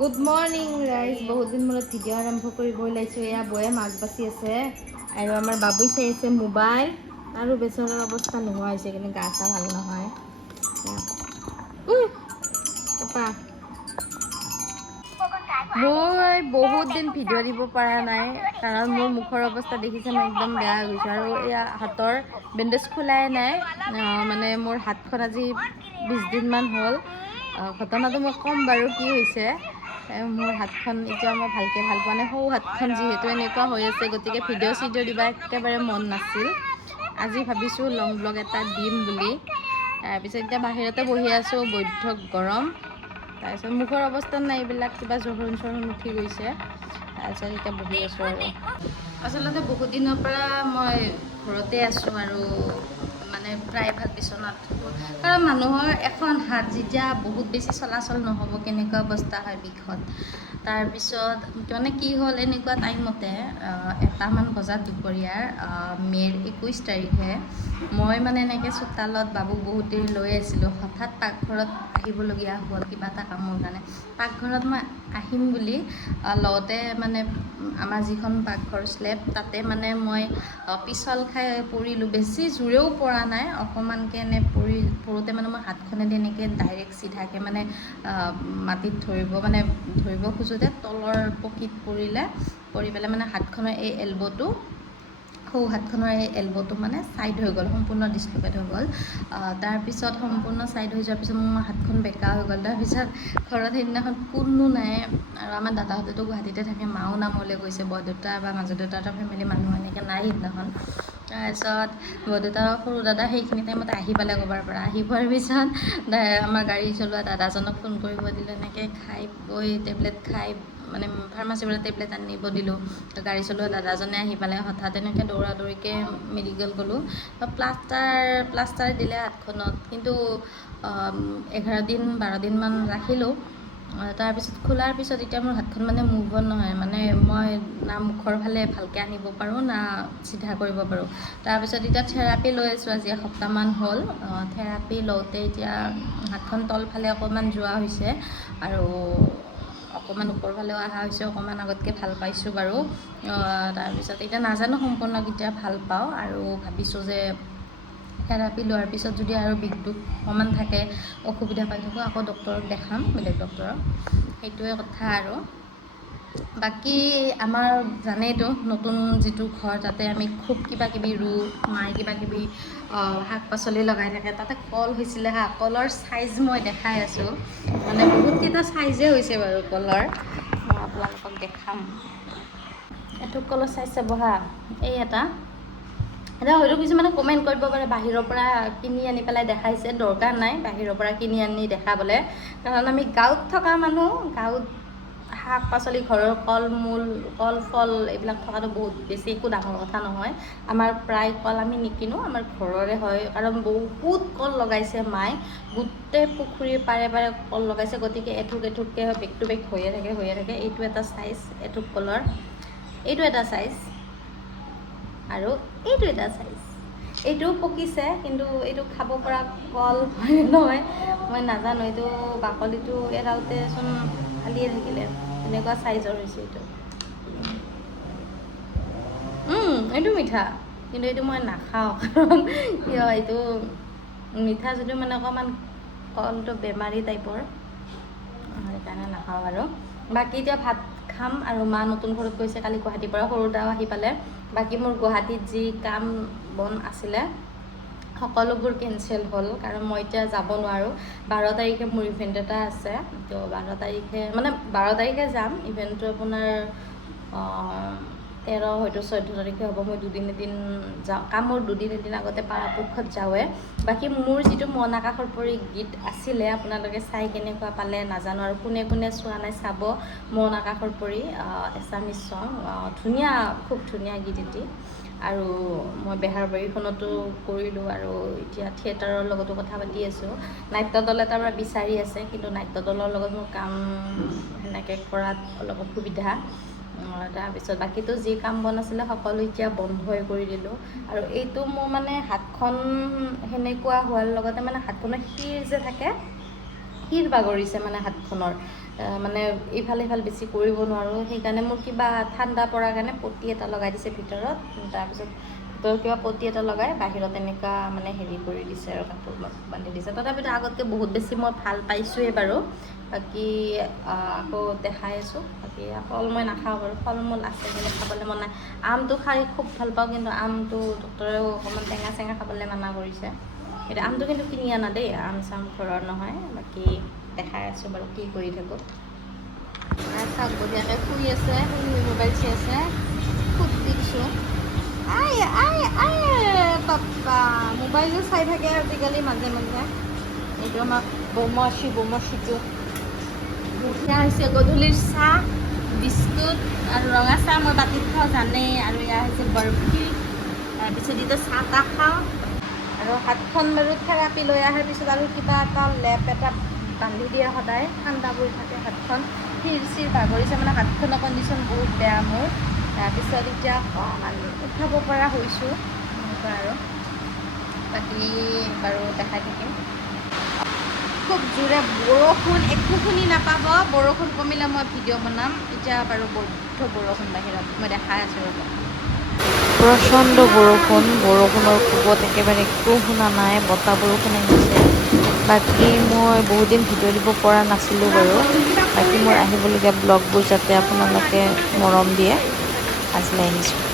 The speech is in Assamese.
গুড মৰ্ণিং গাইজ, বহুত দিন মূৰত ভিডিঅ' আৰম্ভ কৰিব ওলাইছোঁ। এয়া বয়ে মাছ বাচি আছে আৰু আমাৰ বাবুই চাই আছে মোবাইল। আৰু বেচৰাৰ অৱস্থা নোহোৱা হৈছে, কিন্তু গা চা ভাল নহয়। পাপা, মই বহুত দিন ভিডিঅ' দিব পৰা নাই, কাৰণ মোৰ মুখৰ অৱস্থা দেখিছে, মই একদম বেয়া হৈ গৈছোঁ। আৰু এয়া হাতৰ বেণ্ডেজ খোলাই নাই, মানে মোৰ হাতখন আজি 20 দিনমান হ'ল। ঘটনাটো মই ক'ম বাৰু কি হৈছে। মোৰ হাতখন এতিয়া মই ভালকৈ ভাল পোৱা নাই। সৌ হাতখন যিহেতু এনেকুৱা হৈ আছে, গতিকে ভিডিঅ' চিডিঅ' দিবা একেবাৰে মন নাছিল। আজি ভাবিছোঁ লং ব্লগ এটা দিম বুলি। তাৰপিছত এতিয়া বাহিৰতে বহি আছোঁ, বৈধ্য গৰম। তাৰপিছত মুখৰ অৱস্থা নাই, এইবিলাক কিবা জহৰণ চহৰণ উঠি গৈছে। তাৰপিছত এতিয়া বহি আছোঁ আৰু আচলতে বহুত দিনৰ পৰা মই ঘৰতে আছোঁ আৰু মানে প্ৰায়ভাগ বিচনাত থাকোঁ। কাৰণ মানুহৰ এখন হাত যেতিয়া বহুত বেছি চলাচল নহ'ব, কেনেকুৱা অৱস্থা হয় বিষত। তাৰপিছত মানে কি হ'ল, এনেকুৱা টাইমতে 1মান বজাত দুপৰীয়াৰ মে'ৰ 21 তাৰিখে মই মানে এনেকৈ চোতালত বাবুক বহুত দেৰি লৈ আছিলোঁ। হঠাৎ পাকঘৰত আহিবলগীয়া হ'ল কিবা এটা কামৰ কাৰণে। পাকঘৰত মই আহিম বুলি লগতে মানে আমাৰ যিখন পাকঘৰ স্লেব, তাতে মানে মই পিছল খাই পৰিলোঁ। বেছি জোৰেও পৰা নাই, অকণমানকৈ এনে পৰোঁতে মানে মই হাতখনেদি এনেকৈ ডাইৰেক্ট চিধাকৈ মানে মাটিত ধৰিব খোজোঁতে তলৰ পকীত পৰি পেলাই মানে হাতখনৰ এই এলব'টো, সৌ হাতখনৰ এই এলব'টো মানে ছাইড হৈ গ'ল, সম্পূৰ্ণ ডিছল'কেট হৈ গ'ল। তাৰপিছত সম্পূৰ্ণ ছাইড হৈ যোৱাৰ পিছত মোৰ হাতখন বেকা হৈ গ'ল। তাৰপিছত ঘৰত সেইদিনাখন কোনো নাই, আৰু আমাৰ দাদাহঁতেতো গুৱাহাটীতে থাকে, মাও নামলৈ গৈছে, বৰদেউতা বা মাজুদেউতাহঁতৰ ফেমিলি মানুহ এনেকৈ নাই সেইদিনাখন। তাৰপিছত বৰদেউতা সৰু দাদা সেইখিনি টাইমতে আহি পালে ক'ৰবাৰ পৰা। আহি পোৱাৰ পিছত আমাৰ গাড়ী চলোৱা দাদাজনক ফোন কৰিব দিলোঁ। এনেকৈ খাই বৈ টেবলেট খাই মানে ফাৰ্মাচীৰ পৰা টেবলেট আনিব দিলোঁ। গাড়ী চলোৱা দাদাজনে আহি পালে। হঠাৎ এনেকৈ দৌৰা দৌৰিকৈ মেডিকেল গ'লোঁ। প্লাষ্টাৰ দিলে হাতখনত, কিন্তু 11 দিন 12 দিনমান ৰাখিলোঁ। তাৰপিছত খোলাৰ পিছত এতিয়া মোৰ হাতখন মানে মুভ অন নহয়, মানে মই না মুখৰ ফালে ভালকৈ আনিব পাৰোঁ, না চিধা কৰিব পাৰোঁ। তাৰপিছত এতিয়া থেৰাপি লৈ আছোঁ, আজি এসপ্তাহমান হ'ল। থেৰাপি লওঁতে এতিয়া হাতখন তলফালে অকণমান যোৱা হৈছে আৰু অকণমান ওপৰ ফালেও অহা হৈছে, অকণমান আগতকৈ ভাল পাইছোঁ বাৰু। তাৰপিছত এতিয়া নাজানো সম্পূৰ্ণ কেতিয়া ভাল পাওঁ, আৰু ভাবিছোঁ যে থেৰাপি লোৱাৰ পিছত যদি আৰু বিষ দুখ অকণমান থাকে, অসুবিধা পাই থাকোঁ, আকৌ ডক্টৰক দেখাম, বেলেগ ডক্টৰক। সেইটোৱে কথা। আৰু বাকী আমাৰ জানেইতো, নতুন যিটো ঘৰ, তাতে আমি খুব কিবা কিবি ৰুওঁ, মায়ে কিবা কিবি শাক পাচলি লগাই থাকে। তাতে কল হৈছিলে হা, কলৰ চাইজ মই দেখাই আছোঁ, মানে বহুতকেইটা চাইজে হৈছে বাৰু কলৰ। মই আপোনালোকক দেখাম, এথোক কলৰ চাইজ চাব হা, এই এটা। এতিয়া হয়তো কিছুমানে কমেণ্ট কৰিব পাৰে বাহিৰৰ পৰা কিনি আনি পেলাই দেখাইছে, দৰকাৰ নাই বাহিৰৰ পৰা কিনি আনি দেখাবলৈ। কাৰণ আমি গাঁৱত থকা মানুহ, গাঁৱত শাক পাচলি, ঘৰৰ কল মূল, কল ফল এইবিলাক থকাটো বহুত বেছি একো ডাঙৰ কথা নহয়। আমাৰ প্ৰায় কল আমি নিকিনো, আমাৰ ঘৰৰে হয়। কাৰণ বহুত কল লগাইছে মায়ে, গোটেই পুখুৰীৰ পাৰে পাৰে কল লগাইছে, গতিকে এঠোক এঠোককৈ বেক টু বেক হৈয়ে থাকে। এইটো এটা চাইজ এঠোক কলৰ, এইটো এটা চাইজ, আৰু এইটো এটা চাইজ। এইটোও পকিছে, কিন্তু এইটো খাব পৰা কল হয় নহয় মই নাজানো। এইটো বাকলিটো এৰাওঁতেচোন ফালিয়ে থাকিলে, এনেকুৱা চাইজৰ হৈছে এইটো। এইটো মিঠা, কিন্তু এইটো মই নাখাওঁ। কাৰণ কিয়, এইটো মিঠা যদিও মানে অকণমান কলটো বেমাৰী টাইপৰ, সেইকাৰণে নাখাওঁ আৰু। বাকী এতিয়া ভাত খাম, আৰু মা নতুন ঘৰত গৈছে, কালি গুৱাহাটীৰ পৰা সৰু দাও আহি পালে। বাকী মোৰ গুৱাহাটীত যি কাম বন আছিলে সকলোবোৰ কেঞ্চেল হ'ল, কাৰণ মই এতিয়া যাব নোৱাৰোঁ। 12 তাৰিখে মোৰ ইভেণ্ট এটা আছে, তো 12 তাৰিখে যাম। ইভেণ্টটো আপোনাৰ 13 হয়তো 14 তাৰিখে হ'ব। মই দুদিন এদিন যাওঁ, কামৰ দুদিন এদিন আগতে পৰাপক্ষত যাওঁৱে। বাকী মোৰ যিটো মন আকাশৰ পৰি গীত আছিলে, আপোনালোকে চাই কেনেকুৱা পালে নাজানো, আৰু কোনে কোনে চোৱা নাই চাব। মন আকাশৰ পৰি এছামিছ চং, ধুনীয়া, খুব ধুনীয়া গীত এটি। আৰু মই বেহাৰবাৰীখনতো কৰিলোঁ, আৰু এতিয়া থিয়েটাৰৰ লগতো কথা পাতি আছোঁ। নাট্য দল এটাৰ পৰা বিচাৰি আছে, কিন্তু নাট্য দলৰ লগত মোৰ কাম সেনেকৈ কৰাত অলপ অসুবিধা। তাৰপিছত বাকীটো যি কাম বন আছিলে সকলো এতিয়া বন্ধই কৰি দিলোঁ। আৰু এইটো মোৰ মানে হাতখন সেনেকুৱা হোৱাৰ লগতে মানে হাতখনৰ শিৰ যে থাকে, শিৰ বাগৰিছে মানে হাতখনৰ, মানে ইফাল সিফাল বেছি কৰিব নোৱাৰোঁ। সেইকাৰণে মোৰ কিবা ঠাণ্ডা পৰাৰ কাৰণে পটি এটা লগাই দিছে ভিতৰত, তাৰপিছত ভিতৰত কিবা পটি এটা লগাই বাহিৰত এনেকুৱা মানে হেৰি কৰি দিছে আৰু কাপোৰ বান্ধি দিছে। তথাপিতো আগতকৈ বহুত বেছি মই ভাল পাইছোঁৱেই বাৰু। বাকী আকৌ দেখাই আছোঁ। বাকী ফল মই নাখাওঁ বাৰু, ফল মূল আছে কিন্তু খাবলৈ মন নাই। আমটো খাই খুব ভাল পাওঁ, কিন্তু আমটো ডক্টৰেও অকণমান টেঙা চেঙা খাবলৈ মানা কৰিছে। এতিয়া আমটো কিন্তু কিনি আনা দেই, আম চাম ঘৰৰ নহয়। বাকী দেখাই আছোঁ বাৰু কি কৰি থাকোঁ। চাওক বঢ়িয়াকৈ শুই আছে, শুই মোবাইল চাই আছে, খুব দিছোঁ। আই আই আই পাপা মোবাইলো চাই থাকে আজিকালি মাজে মাজে। এইটো আমাৰ বমচিটো এয়া হৈছে গধূলিৰ চাহ, বিস্কুট আৰু ৰঙা চাহ মই বাতিত খাওঁ জানেই। আৰু এয়া হৈছে বৰফি, তাৰপিছত এতিয়া চাহ তাহ খাওঁ। আৰু হাতখন বাৰু থেৰাপি লৈ অহাৰ পিছত আৰু কিবা এটা লেপ এটা বান্ধি দিয়ে সদায়, ঠাণ্ডা পৰি থাকে হাতখন। শিৰ চিৰ বাগৰিছে মানে, হাতখনৰ কণ্ডিশ্যন বহুত বেয়া মোৰ। তাৰপিছত এতিয়া অকণমান উঠাব পৰা হৈছোঁ এনেকুৱা আৰু। বাকী বাৰু দেখাই থাকিম। খুব জোৰে বৰষুণ, একো শুনি নাপাব। বৰষুণ কমিলে মই ভিডিঅ' বনাম। এতিয়া বাৰু বৌদ্ধ বৰষুণ বাহিৰত মই দেখাই আছোঁ ৰ'ব। প্ৰচণ্ড বৰষুণ, বৰষুণৰ কোবত একেবাৰে একো শুনা নাই, বতাহ বৰষুণ আহিছে। বাকী মই বহুত দিন ভিডিঅ' দিব পৰা নাছিলোঁ বাৰু। বাকী মোৰ আহিবলগীয়া ব্লগবোৰ যাতে আপোনালোকে মৰম দিয়ে, আজিলৈ আহিছোঁ।